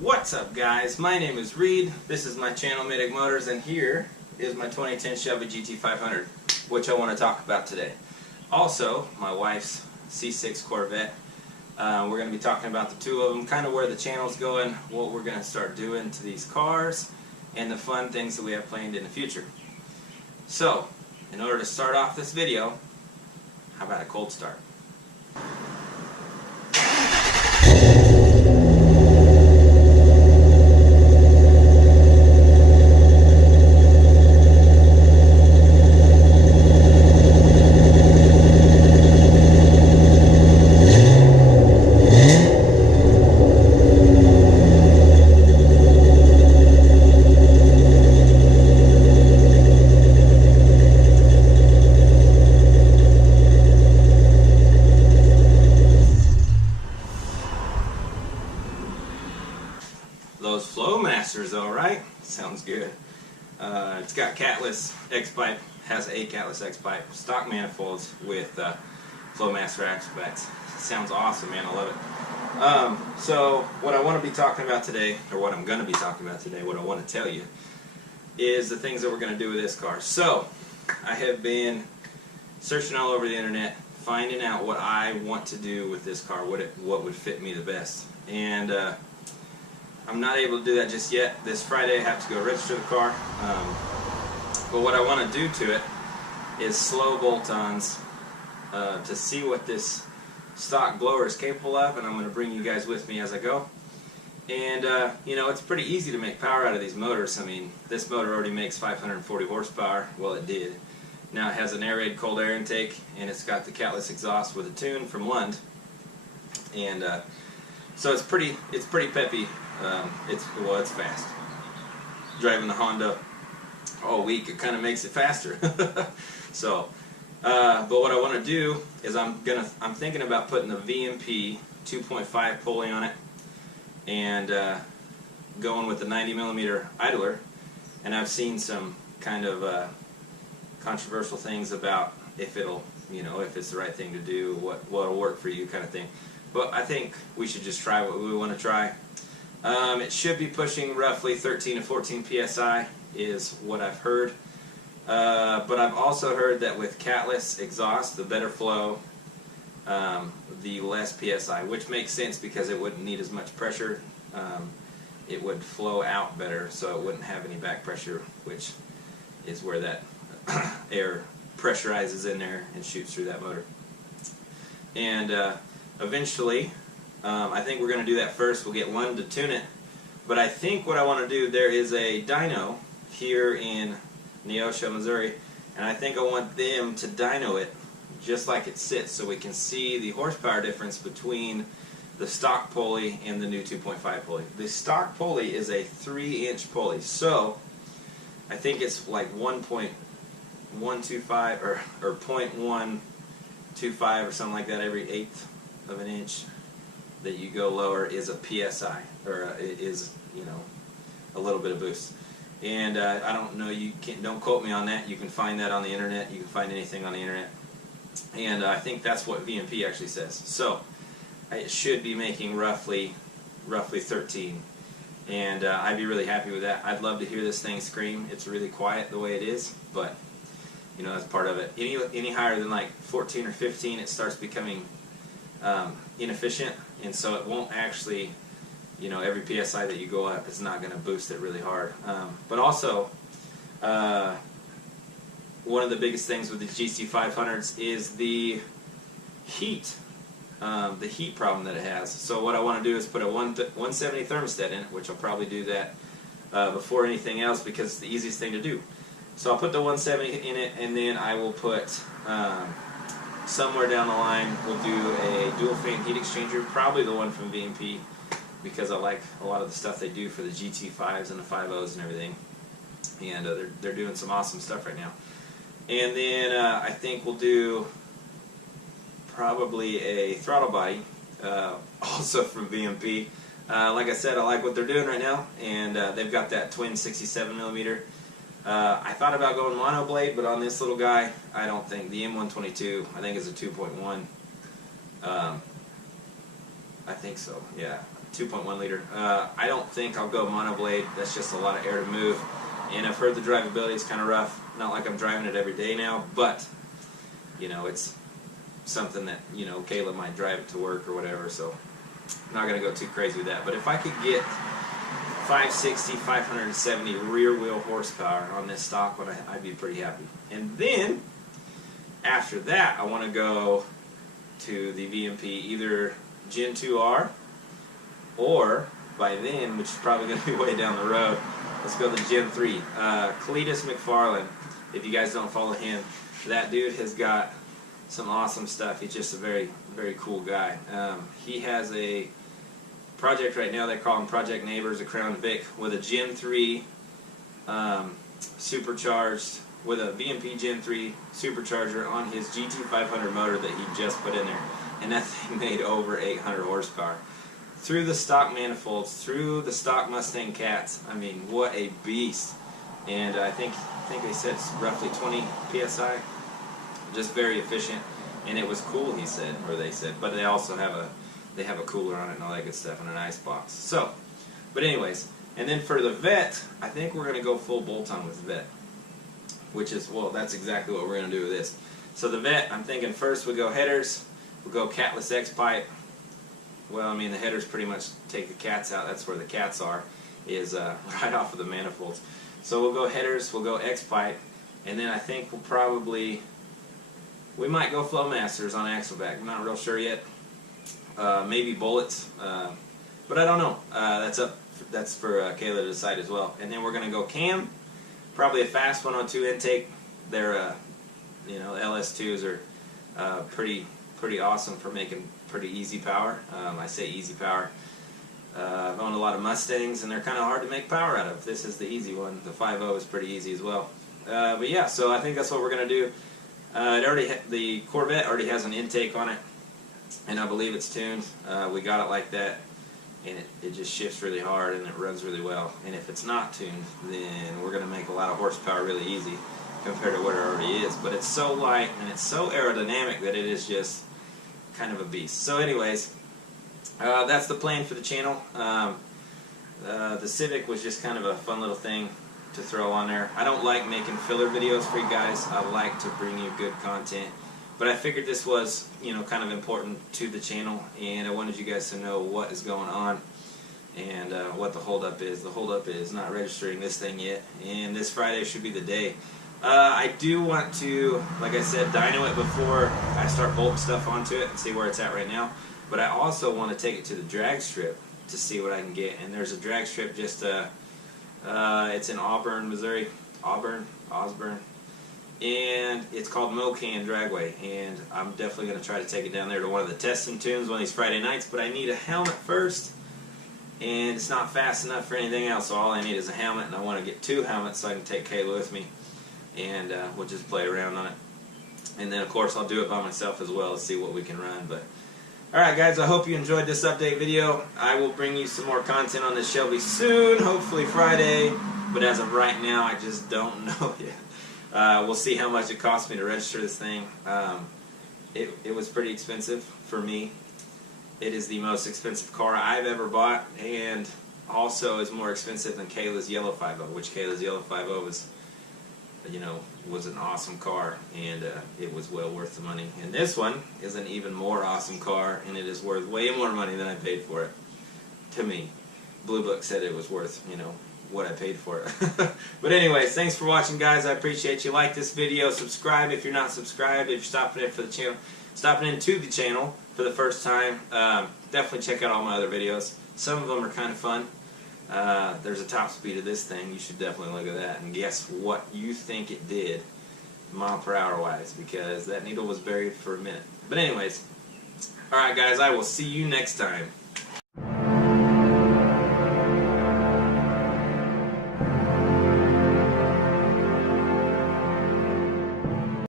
What's up, guys? My name is Reed. This is my channel, Middig Motors, and here is my 2010 Shelby Gt500, which I want to talk about today. Also, my wife's C6 Corvette. We're going to be talking about the two of them, kind of where the channel's going, what we're going to start doing to these cars, and the fun things that we have planned in the future. So, in order to start off this video, how about a cold start? Those Flowmasters, all right. Sounds good. It's got catless X-pipe, has a catless X-pipe, stock manifolds with Flowmaster aspects. Sounds awesome, man. I love it. So what I want to be talking about today, or what I'm going to be talking about today, what I want to tell you, is the things that we're going to do with this car. So I have been searching all over the internet, finding out what I want to do with this car, what would fit me the best. And I'm not able to do that just yet. This Friday I have to go register the car. But what I want to do to it is slow bolt-ons to see what this stock blower is capable of, and I'm going to bring you guys with me as I go. And you know, it's pretty easy to make power out of these motors. I mean, this motor already makes 540 horsepower. Well, it did. Now it has an air-raid cold air intake, and it's got the catless exhaust with a tune from Lund. And so it's pretty peppy. It's fast. Driving the Honda all week, it kind of makes it faster. So, but what I want to do is I'm thinking about putting a VMP 2.5 pulley on it, and going with the 90mm idler. And I've seen some kind of controversial things about if it'll, you know, if it's the right thing to do, what'll work for you, kind of thing. But I think we should just try what we want to try. It should be pushing roughly 13 to 14 psi is what I've heard. But I've also heard that with catless exhaust, the better flow, the less psi, which makes sense because it wouldn't need as much pressure. It would flow out better, so it wouldn't have any back pressure, which is where that air pressurizes in there and shoots through that motor. And eventually, I think we're going to do that first. We'll get Lund to tune it. But I think what I want to do, there is a dyno here in Neosho, Missouri, and I think I want them to dyno it just like it sits, so we can see the horsepower difference between the stock pulley and the new 2.5 pulley. The stock pulley is a 3-inch pulley, so I think it's like 1.125 or 0.125 or something like that every 1/8 of an inch that you go lower is a psi, or is, you know, a little bit of boost. And I don't know, don't quote me on that. You can find that on the internet. You can find anything on the internet. And I think that's what VMP actually says. So it should be making roughly 13. And I'd be really happy with that. I'd love to hear this thing scream. It's really quiet the way it is, but you know, that's part of it. Any higher than like 14 or 15, it starts becoming inefficient, and so it won't actually, you know, every psi that you go up, it's not going to boost it really hard. But also, one of the biggest things with the GT500s is the heat problem that it has. So what I want to do is put a 170 thermostat in it, which I'll probably do that before anything else because it's the easiest thing to do. So I'll put the 170 in it, and then I will put somewhere down the line we'll do a dual fan heat exchanger, probably the one from VMP, because I like a lot of the stuff they do for the GT5s and the 5.0s and everything, and they're doing some awesome stuff right now. And then I think we'll do probably a throttle body, also from VMP. Like I said, I like what they're doing right now, and they've got that twin 67mm. I thought about going mono blade, but on this little guy, I don't think. The M122, I think, is a 2.1. I think so, yeah. 2.1 liter. I don't think I'll go monoblade. That's just a lot of air to move. And I've heard the drivability is kind of rough. Not like I'm driving it every day now, but you know, it's something that, you know, Kayla might drive it to work or whatever, so I'm not going to go too crazy with that. But if I could get 560, 570 rear wheel horsepower on this stock one, I'd be pretty happy. And then after that, I want to go to the VMP, either Gen 2R, or by then, which is probably going to be way down the road, let's go to Gen 3. Cletus McFarland, if you guys don't follow him, that dude has got some awesome stuff. He's just a very, very cool guy. He has a project right now, they call him Project Neighbors, a Crown Vic, with a Gen 3 supercharged, with a VMP Gen 3 supercharger on his Gt500 motor that he just put in there. And that thing made over 800 horsepower. Through the stock manifolds, through the stock Mustang cats. I mean, what a beast. And I think they said it's roughly 20 PSI. Just very efficient. And it was cool, he said, or they said. But they also have a cooler on it and all that good stuff, and an ice box. So, but anyways, and then for the Vet, I think we're going to go full bolt-on with the Vet. Which is, well, that's exactly what we're going to do with this. So the Vet, I'm thinking first we go headers, we'll go catless X-pipe. Well, I mean, the headers pretty much take the cats out. That's where the cats are, is right off of the manifolds. So we'll go headers, we'll go X-pipe, and then I think we'll probably, we might go Flowmasters on Axleback. I'm not real sure yet. Maybe bullets, but I don't know. That's for Kayla to decide as well. And then we're going to go cam, probably a fast 102 intake. They're, you know, LS2s are pretty awesome for making pretty easy power. I say easy power. I've owned a lot of Mustangs, and they're kind of hard to make power out of. This is the easy one. The 5.0 is pretty easy as well. But yeah, so I think that's what we're going to do. The Corvette already has an intake on it, and I believe it's tuned. We got it like that, and it just shifts really hard, and it runs really well. And if it's not tuned, then we're going to make a lot of horsepower really easy compared to what it already is. But it's so light, and it's so aerodynamic that it is just kind of a beast. So anyways, that's the plan for the channel. The Civic was just kind of a fun little thing to throw on there. I don't like making filler videos for you guys. I like to bring you good content. But I figured this was, you know, kind of important to the channel, and I wanted you guys to know what is going on and what the holdup is. The holdup is not registering this thing yet, and this Friday should be the day. I do want to, like I said, dyno it before I start bolting stuff onto it and see where it's at right now. But I also want to take it to the drag strip to see what I can get. And there's a drag strip just, it's in Auburn, Missouri. Osborne. And it's called Mocan Dragway. And I'm definitely going to try to take it down there to one of the testing tunes one of these Friday nights. But I need a helmet first. And it's not fast enough for anything else. So all I need is a helmet. And I want to get 2 helmets so I can take Kayla with me. And we'll just play around on it. And then of course I'll do it by myself as well to see what we can run. But alright guys, I hope you enjoyed this update video. I will bring you some more content on this Shelby soon, hopefully Friday. But as of right now, I just don't know yet. We'll see how much it costs me to register this thing. It was pretty expensive for me. It is the most expensive car I've ever bought, and also is more expensive than Kayla's yellow 5.0, which Kayla's yellow 5.0 was, you know, was an awesome car, and it was well worth the money. And this one is an even more awesome car, and it is worth way more money than I paid for it. To me, Blue Book said it was worth, you know, what I paid for it. But anyways, thanks for watching, guys. I appreciate you. Like this video, subscribe if you're not subscribed. If you're stopping in for the channel, stopping into the channel for the first time, definitely check out all my other videos. Some of them are kind of fun. There's a top speed of this thing. You should definitely look at that and guess what you think it did mile/hour wise, because that needle was buried for a minute. But anyways, alright guys, I will see you next time.